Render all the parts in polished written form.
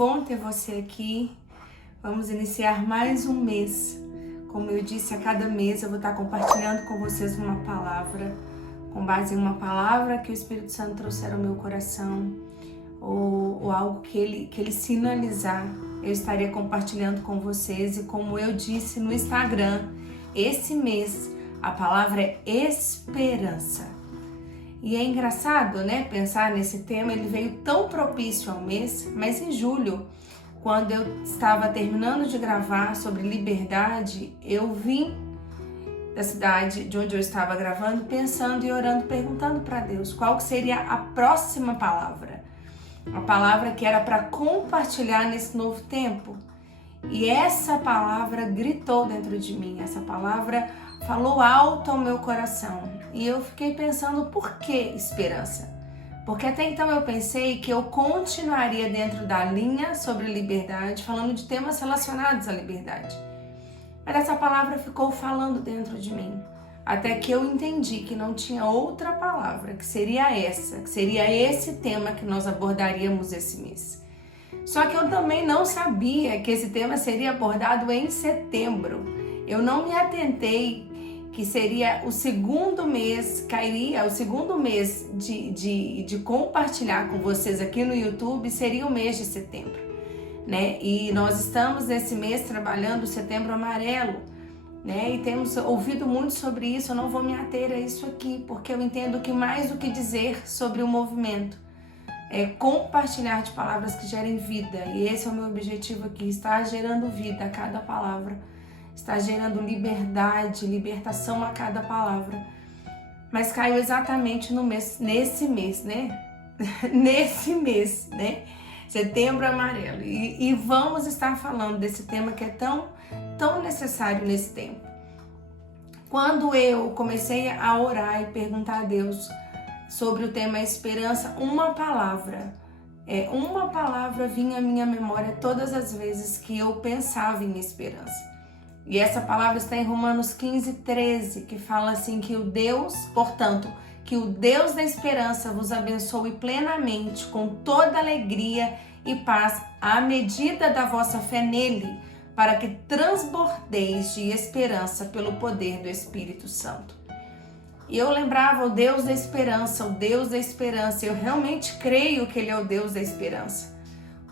bom ter você aqui. Vamos iniciar mais um mês. Como eu disse, a cada mês eu vou estar compartilhando com vocês uma palavra, com base em uma palavra que o Espírito Santo trouxer ao meu coração, ou algo que ele sinalizar, eu estaria compartilhando com vocês. E como eu disse no Instagram, esse mês a palavra é esperança. E é engraçado, né, pensar nesse tema. Ele veio tão propício ao mês, mas em julho, quando eu estava terminando de gravar sobre liberdade, eu vim da cidade de onde eu estava gravando, pensando e orando, perguntando para Deus qual seria a próxima palavra. A palavra que era para compartilhar nesse novo tempo. E essa palavra gritou dentro de mim, essa palavra falou alto ao meu coração. E eu fiquei pensando, por que esperança? Porque até então eu pensei que eu continuaria dentro da linha sobre liberdade, falando de temas relacionados à liberdade. Mas essa palavra ficou falando dentro de mim, até que eu entendi que não tinha outra palavra, que seria essa, que seria esse tema que nós abordaríamos esse mês. Só que eu também não sabia que esse tema seria abordado em setembro. Eu não me atentei que seria o segundo mês, cairia o segundo mês de compartilhar com vocês aqui no YouTube, seria o mês de setembro, né? E nós estamos nesse mês trabalhando o Setembro Amarelo, né? E temos ouvido muito sobre isso. Eu não vou me ater a isso aqui, porque eu entendo que mais do que dizer sobre o movimento é compartilhar de palavras que gerem vida. E esse é o meu objetivo aqui, estar gerando vida a cada palavra, está gerando liberdade, libertação a cada palavra. Mas caiu exatamente no mês, nesse mês, né? Nesse mês, né? Setembro Amarelo. E vamos estar falando desse tema que é tão necessário nesse tempo. Quando eu comecei a orar e perguntar a Deus sobre o tema esperança, uma palavra vinha à minha memória todas as vezes que eu pensava em esperança. E essa palavra está em Romanos 15:13, que fala assim, que o Deus da esperança vos abençoe plenamente, com toda alegria e paz, à medida da vossa fé nele, para que transbordeis de esperança pelo poder do Espírito Santo. E eu lembrava o Deus da esperança, o Deus da esperança. Eu realmente creio que ele é o Deus da esperança,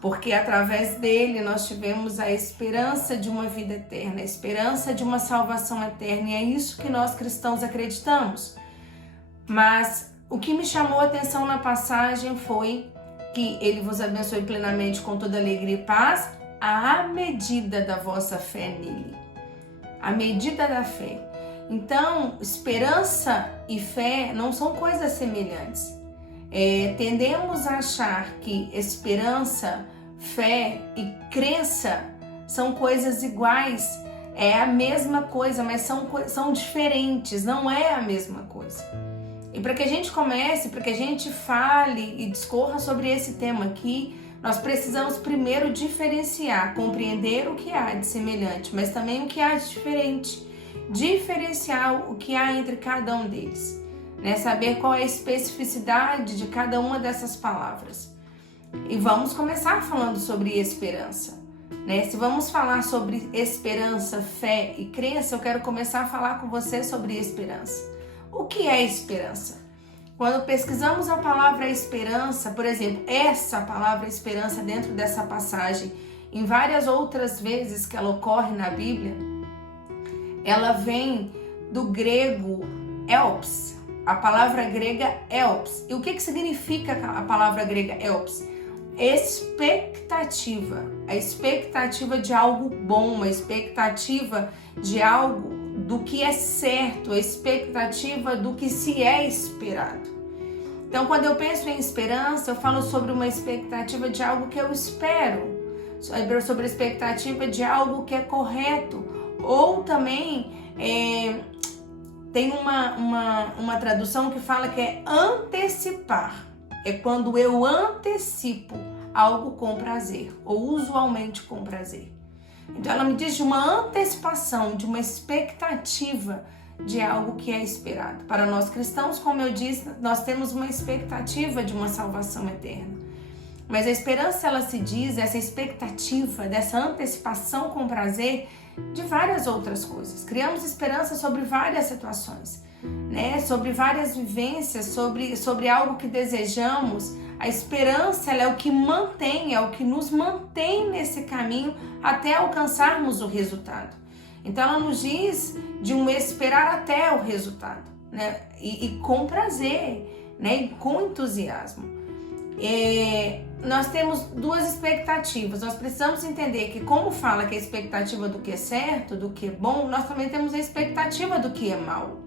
porque através dele nós tivemos a esperança de uma vida eterna, a esperança de uma salvação eterna, e é isso que nós cristãos acreditamos. Mas o que me chamou a atenção na passagem foi que ele vos abençoe plenamente com toda alegria e paz, à medida da vossa fé nele. À medida da fé. Então, esperança e fé não são coisas semelhantes. Tendemos a achar que esperança, fé e crença são coisas iguais, é a mesma coisa, mas são diferentes, não é a mesma coisa. E para que a gente comece, para que a gente fale e discorra sobre esse tema aqui, nós precisamos primeiro diferenciar, compreender o que há de semelhante, mas também o que há de diferente, diferenciar o que há entre cada um deles. Né, saber qual é a especificidade de cada uma dessas palavras. E vamos começar falando sobre esperança. Né? Se vamos falar sobre esperança, fé e crença, eu quero começar a falar com você sobre esperança. O que é esperança? Quando pesquisamos a palavra esperança, por exemplo, essa palavra esperança dentro dessa passagem, em várias outras vezes que ela ocorre na Bíblia, ela vem do grego elpis. A palavra grega elpis. E o que significa a palavra grega elpis? Expectativa. A expectativa de algo bom, a expectativa de algo do que é certo, a expectativa do que se é esperado. Então, quando eu penso em esperança, eu falo sobre uma expectativa de algo que eu espero, sobre a expectativa de algo que é correto, ou também tem uma tradução que fala que é antecipar. É quando eu antecipo algo com prazer, ou usualmente com prazer. Então ela me diz de uma antecipação, de uma expectativa de algo que é esperado. Para nós cristãos, como eu disse, nós temos uma expectativa de uma salvação eterna. Mas a esperança, ela se diz, essa expectativa, dessa antecipação com prazer de várias outras coisas. Criamos esperança sobre várias situações, né? Sobre várias vivências, sobre algo que desejamos. A esperança, ela é o que mantém, é o que nos mantém nesse caminho até alcançarmos o resultado. Então ela nos diz de um esperar até o resultado, né? E com prazer, né? E com entusiasmo. Nós temos duas expectativas. Nós precisamos entender que, como fala que a expectativa do que é certo, do que é bom, nós também temos a expectativa do que é mal.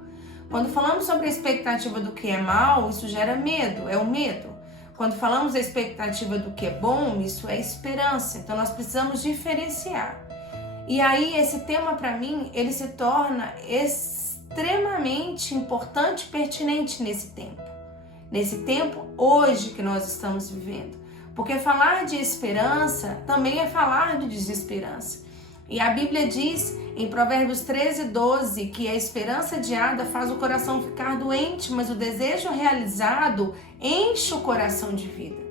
Quando falamos sobre a expectativa do que é mal, isso gera medo, é o medo. Quando falamos da expectativa do que é bom, isso é esperança. Então nós precisamos diferenciar. E aí esse tema, para mim, ele se torna extremamente importante e pertinente nesse tempo. Nesse tempo hoje que nós estamos vivendo. Porque falar de esperança também é falar de desesperança. E a Bíblia diz em Provérbios 13:12 que a esperança adiada faz o coração ficar doente, mas o desejo realizado enche o coração de vida.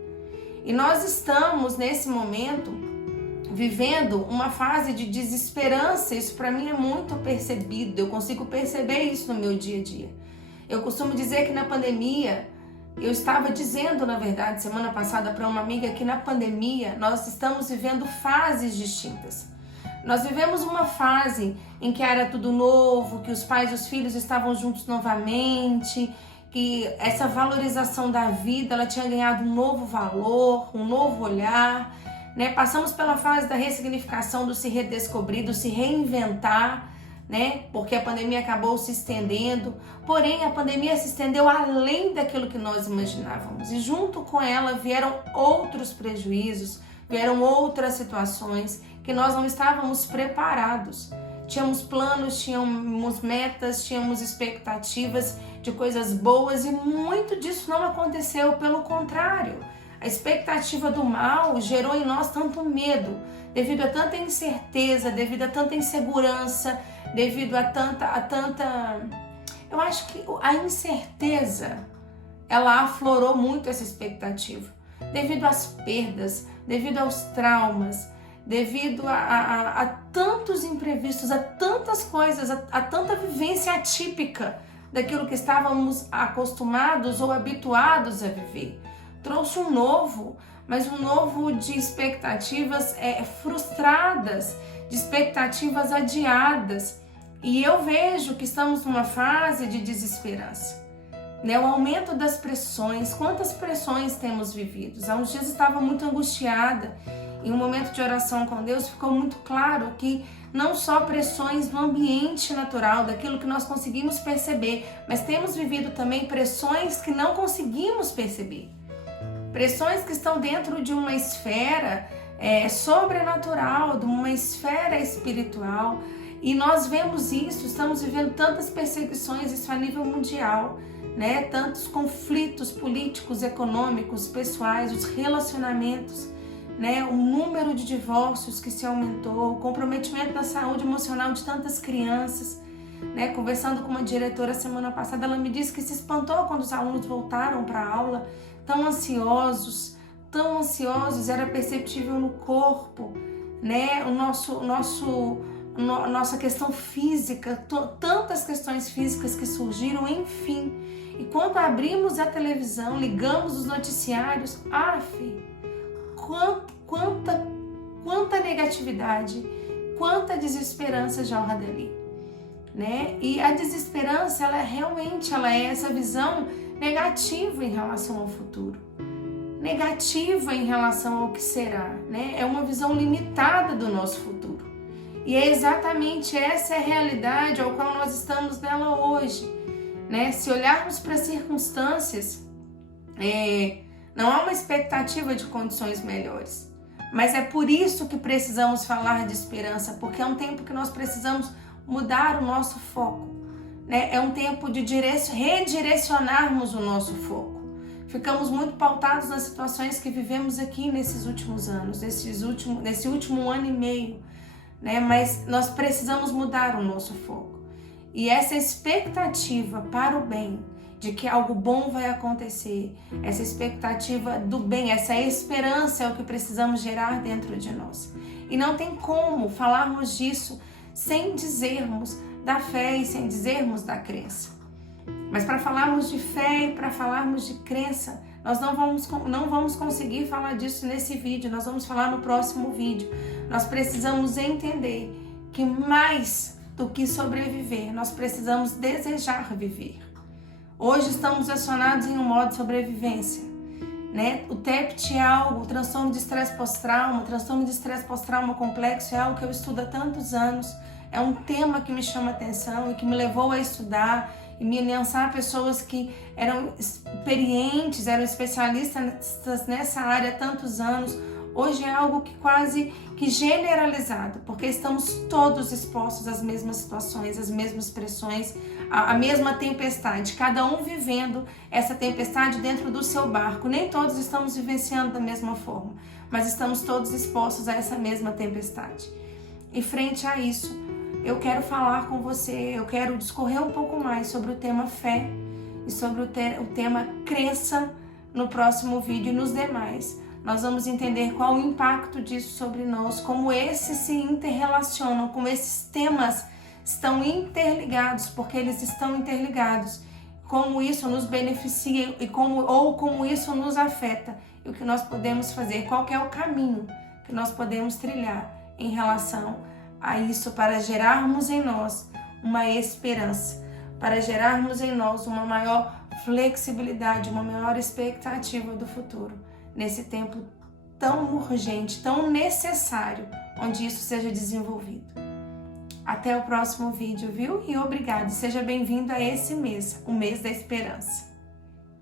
E nós estamos nesse momento vivendo uma fase de desesperança. Isso para mim é muito percebido, eu consigo perceber isso no meu dia a dia. Eu costumo dizer que na pandemia, eu estava dizendo, na verdade, semana passada para uma amiga que na pandemia nós estamos vivendo fases distintas. Nós vivemos uma fase em que era tudo novo, que os pais e os filhos estavam juntos novamente, que essa valorização da vida, ela tinha ganhado um novo valor, um novo olhar, né? Passamos pela fase da ressignificação, do se redescobrir, do se reinventar, né? Porque a pandemia acabou se estendendo, porém a pandemia se estendeu além daquilo que nós imaginávamos, e junto com ela vieram outros prejuízos, vieram outras situações que nós não estávamos preparados. Tínhamos planos, tínhamos metas, tínhamos expectativas de coisas boas e muito disso não aconteceu, pelo contrário. A expectativa do mal gerou em nós tanto medo, devido a tanta incerteza, devido a tanta insegurança, devido a tanta... Eu acho que a incerteza, ela aflorou muito essa expectativa, devido às perdas, devido aos traumas, devido a tantos imprevistos, a tantas coisas, a tanta vivência atípica daquilo que estávamos acostumados ou habituados a viver. Trouxe um novo, mas um novo de expectativas frustradas, de expectativas adiadas. E eu vejo que estamos numa fase de desesperança, né? O aumento das pressões, quantas pressões temos vivido? Há uns dias eu estava muito angustiada. Em um momento de oração com Deus ficou muito claro que não só pressões no ambiente natural, daquilo que nós conseguimos perceber, mas temos vivido também pressões que não conseguimos perceber. Pressões que estão dentro de uma esfera sobrenatural, de uma esfera espiritual. E nós vemos isso, estamos vivendo tantas perseguições, isso a nível mundial, né? Tantos conflitos políticos, econômicos, pessoais, os relacionamentos, né? O número de divórcios que se aumentou, o comprometimento da saúde emocional de tantas crianças, né? Conversando com uma diretora semana passada, ela me disse que se espantou quando os alunos voltaram para a aula, tão ansiosos, era perceptível no corpo, né? Nossa questão física, tantas questões físicas que surgiram, enfim. E quando abrimos a televisão, ligamos os noticiários, quanta negatividade, quanta desesperança jorra dali, né? E a desesperança, ela é essa visão negativa em relação ao futuro, negativa em relação ao que será, né? É uma visão limitada do nosso futuro. E é exatamente essa a realidade ao qual nós estamos nela hoje, né? Se olharmos para as circunstâncias, não há uma expectativa de condições melhores. Mas é por isso que precisamos falar de esperança, porque é um tempo que nós precisamos mudar o nosso foco, né? É um tempo de redirecionarmos o nosso foco. Ficamos muito pautados nas situações que vivemos aqui nesses últimos anos, nesse último ano e meio, né? Mas nós precisamos mudar o nosso foco. E essa expectativa para o bem de que algo bom vai acontecer. Essa expectativa do bem, essa esperança é o que precisamos gerar dentro de nós. E não tem como falarmos disso sem dizermos da fé e sem dizermos da crença. Mas para falarmos de fé e para falarmos de crença, nós não vamos conseguir falar disso nesse vídeo, nós vamos falar no próximo vídeo. Nós precisamos entender que mais do que sobreviver, nós precisamos desejar viver. Hoje estamos acionados em um modo de sobrevivência, né? O TEPT é algo, o transtorno de estresse pós-trauma, o transtorno de estresse pós-trauma complexo é algo que eu estudo há tantos anos, é um tema que me chama atenção e que me levou a estudar e me aliançar pessoas que eram experientes, eram especialistas nessa área há tantos anos. Hoje é algo que quase que generalizado, porque estamos todos expostos às mesmas situações, às mesmas pressões, à mesma tempestade, cada um vivendo essa tempestade dentro do seu barco. Nem todos estamos vivenciando da mesma forma, mas estamos todos expostos a essa mesma tempestade. E frente a isso, eu quero falar com você, eu quero discorrer um pouco mais sobre o tema fé e sobre o tema crença no próximo vídeo e nos demais. Nós vamos entender qual o impacto disso sobre nós, como esses se interrelacionam, como esses temas estão interligados, porque eles estão interligados, como isso nos beneficia e como isso nos afeta e o que nós podemos fazer, qual que é o caminho que nós podemos trilhar em relação a isso para gerarmos em nós uma esperança, para gerarmos em nós uma maior flexibilidade, uma maior expectativa do futuro, nesse tempo tão urgente, tão necessário, onde isso seja desenvolvido. Até o próximo vídeo, viu? E obrigado, seja bem-vindo a esse mês, o mês da esperança.